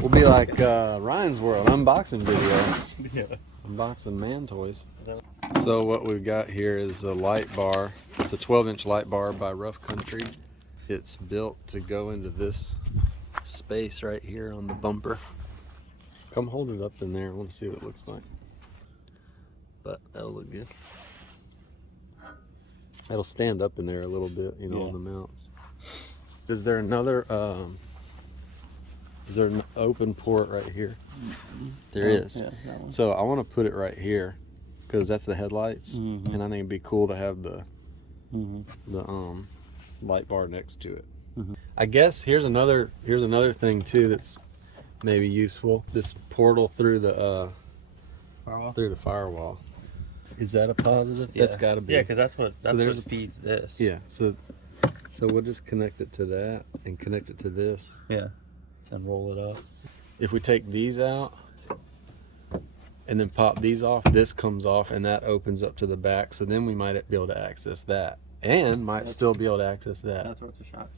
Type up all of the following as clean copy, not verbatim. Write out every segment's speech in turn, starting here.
We'll be like Ryan's World unboxing video. Yeah. Unboxing man toys. So what we've got here is a light bar. It's a 12-inch light bar by Rough Country. It's built to go into this space right here on the bumper. Come hold it up in there. I want to see what it looks like. But that'll look good. It'll stand up in there a little bit, you know, on the mounts. Is there another, is there an open port right here? There is. Yeah, that one. So I want to put it right here because that's the headlights, and I think it'd be cool to have the light bar next to it. I guess here's another thing too that's maybe useful. This portal through the firewall. Is that a positive? Yeah. That's got to be. Yeah, because that's what there's what feeds this. Yeah. So we'll just connect it to that and connect it to this. Yeah. And roll it up. If we take these out and then pop these off, this comes off and that opens up to the back. So then we might be able to access that and might still be able to access that. That's worth a shot.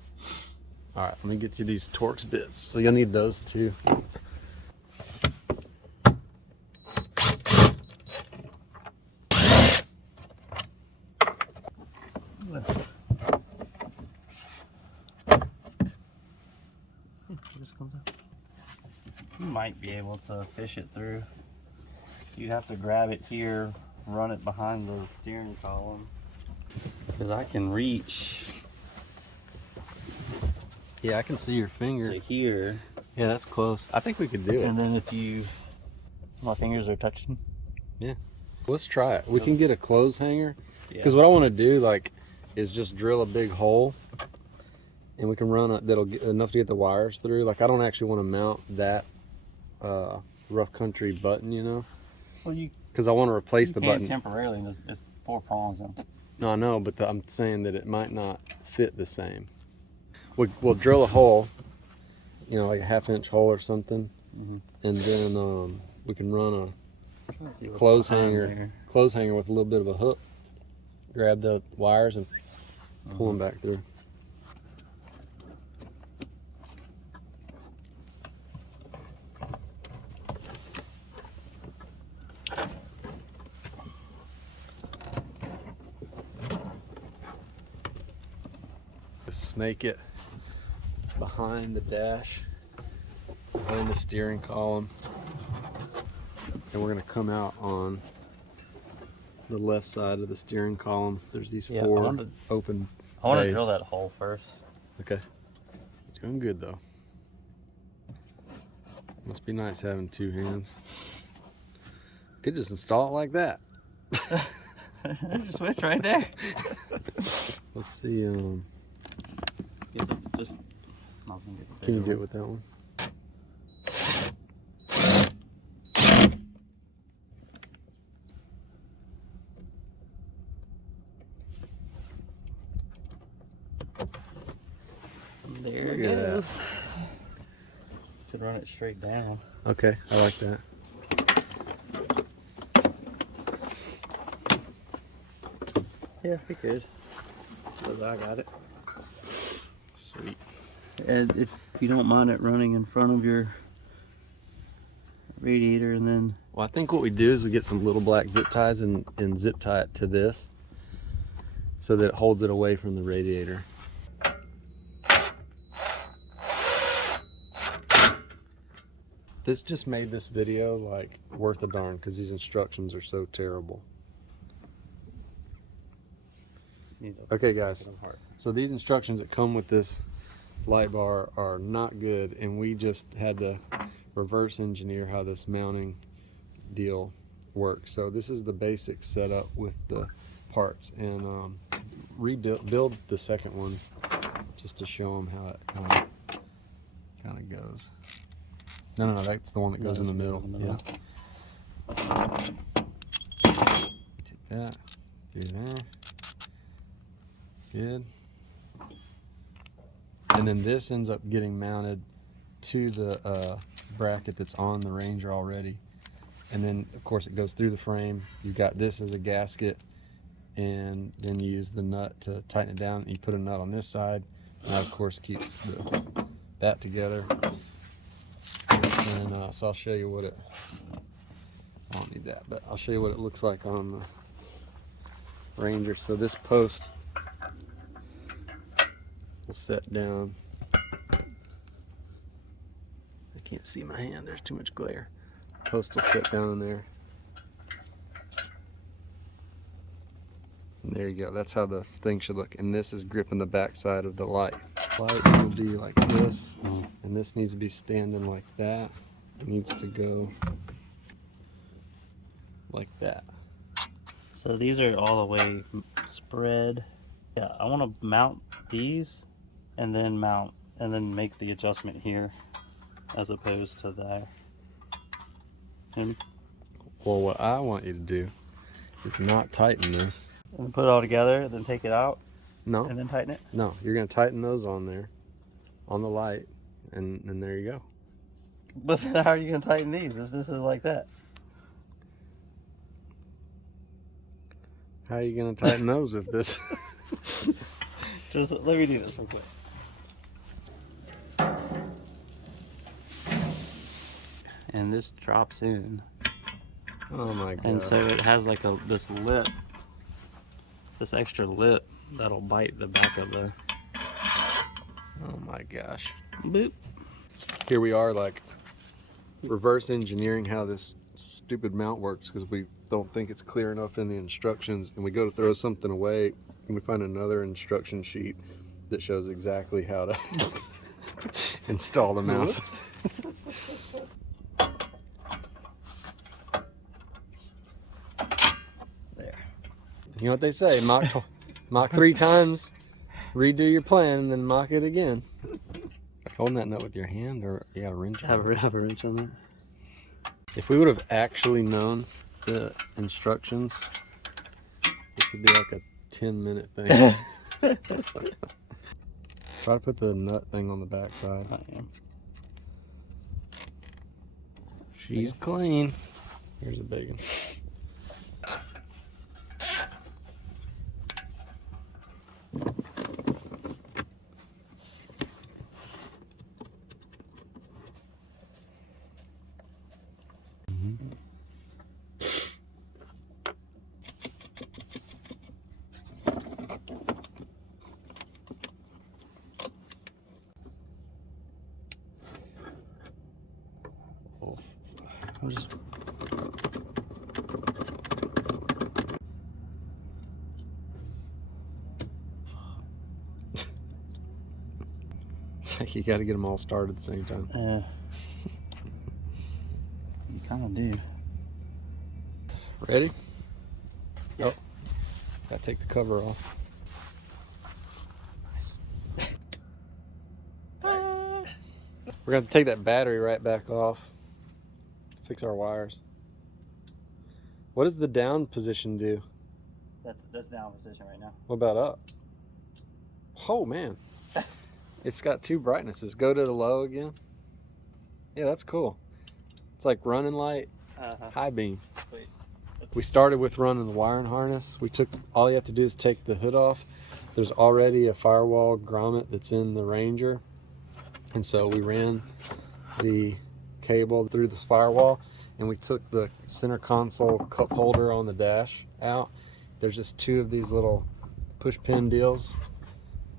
All right, let me get you these Torx bits. So you'll need those too. Just comes out. You might be able to fish it through. You have to grab it here, run it behind the steering column. Because I can reach Yeah, I can see your finger. to here. Yeah, that's close. I think we could do it. And then if you, my fingers are touching. Yeah, let's try it. We can get a clothes hanger because Yeah. what I want to do is just drill a big hole, and we can run that'll get enough to get the wires through. Like I don't actually want to mount that Rough Country button, you know, Well, you because I want to replace the can button. temporarily, and it's 4 prongs in. No, I know, but I'm saying that it might not fit the same. We'll drill a hole, you know, like a 1/2-inch hole or something, and then we can run a clothes hanger with a little bit of a hook. Grab the wires and pull them back through. Just snake it behind the dash, behind the steering column, and we're going to come out on the left side of the steering column. There's these 4 open I want to bays. drill that hole first. Okay. Doing good though. Must be nice having 2 hands. Could just install it like that. There's a switch right there. Let's see. Can you do it with that one? There it Look at that. goes. Could run it straight down. Okay, I like that. Yeah, we could. Because I got it. Sweet. And if you don't mind it running in front of your radiator, and then Well, I think what we do is we get some little black zip ties and zip tie it to this so that it holds it away from the radiator. This just made this video like worth a darn because these instructions are so terrible. Okay guys, so these instructions that come with this light bar are not good, and we just had to reverse engineer how this mounting deal works. So this is the basic setup with the parts, and build the second one just to show them how it kind of goes. No, that's the one that goes in the middle. Yeah. Take that. Do that. Good. And then this ends up getting mounted to the bracket that's on the Ranger already. And then of course it goes through the frame. You've got this as a gasket, and then you use the nut to tighten it down. You put a nut on this side, and that of course keeps that together. And so I'll show you what it, I don't need that, but I'll show you what it looks like on the Ranger. So this post will set down. I can't see my hand, there's too much glare. Post will set down in there. And there you go, that's how the thing should look. And this is gripping the back side of the light. Light will be like this, and this needs to be standing like that. It needs to go like that. So these are all the way spread. Yeah, I want to mount these and then make the adjustment here as opposed to there. And Well, what I want you to do is not tighten this. put it all together, then take it out, No, and then tighten it. no, you're gonna tighten those on there, on the light, and there you go. But then how are you going to tighten these if this is like that? How are you gonna tighten those if this? Just let me do this real quick. And this drops in, Oh my god. and so it has like this lip, this extra lip that'll bite the back of the. Oh my gosh. Boop. Here we are, like reverse engineering how this stupid mount works because we don't think it's clear enough in the instructions, and we go to throw something away and we find another instruction sheet that shows exactly how to install the mount. There. You know what they say, mock 3 times, redo your plan, and then mock it again. Holding that nut with your hand, or you got a wrench? Have a wrench on that. If we would have actually known the instructions, this would be like a 10-minute thing. Try to put the nut thing on the back side. I am. She's clean. Here's a big one. I'll just... It's like you got to get them all started at the same time. You kind of do. Ready? Yeah. Oh, gotta take the cover off. Nice. We're gonna take that battery right back off. Fix our wires. What does the down position do? That's down position right now. What about up? Oh man, it's got 2 brightnesses. Go to the low again. Yeah, that's cool. It's like running light, high beam. Wait. We started with running the wiring harness. All you have to do is take the hood off. There's already a firewall grommet that's in the Ranger, and so we ran the cable through this firewall, and we took the center console cup holder on the dash out. There's just 2 of these little push pin deals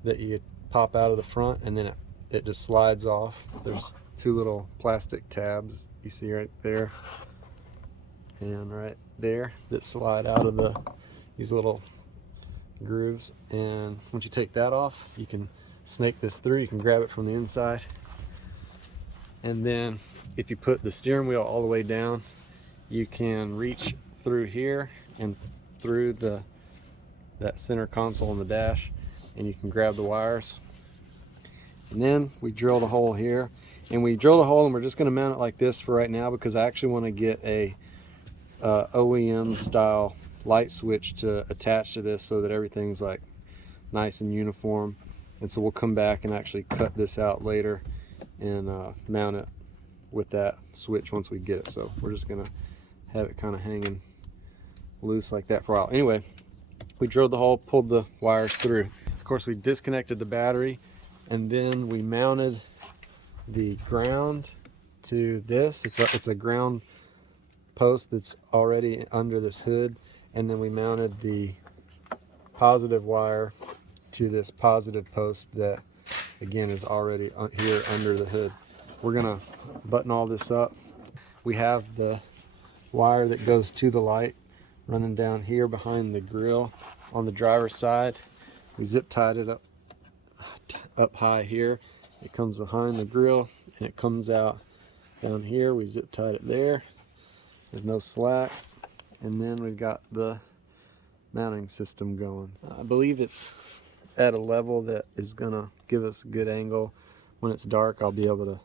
that you pop out of the front, and then it just slides off. There's 2 little plastic tabs you see right there and right there that slide out of these little grooves, and once you take that off, you can snake this through. You can grab it from the inside, and then if you put the steering wheel all the way down, you can reach through here and through that center console on the dash, and you can grab the wires. And then we drill the hole here, and we drill the hole, and we're just going to mount it like this for right now because I actually want to get a OEM style light switch to attach to this so that everything's like nice and uniform. And so we'll come back and actually cut this out later and mount it with that switch once we get it. So we're just gonna have it kind of hanging loose like that for a while. Anyway, we drilled the hole, pulled the wires through. Of course, we disconnected the battery, and then we mounted the ground to this. It's a ground post that's already under this hood, and then we mounted the positive wire to this positive post that again is already here under the hood. We're gonna button all this up. We have the wire that goes to the light running down here behind the grill on the driver's side. We zip tied it up high here. It comes behind the grill and it comes out down here. We zip tied it there. There's no slack. And then we've got the mounting system going. I believe it's at a level that is gonna give us a good angle. When it's dark, I'll be able to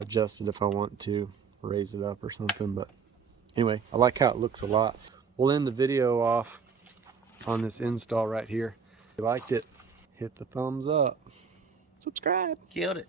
adjust it if I want to, raise it up or something. But anyway, I like how it looks a lot. We'll end the video off on this install right here. If you liked it, hit the thumbs up, subscribe. Killed it.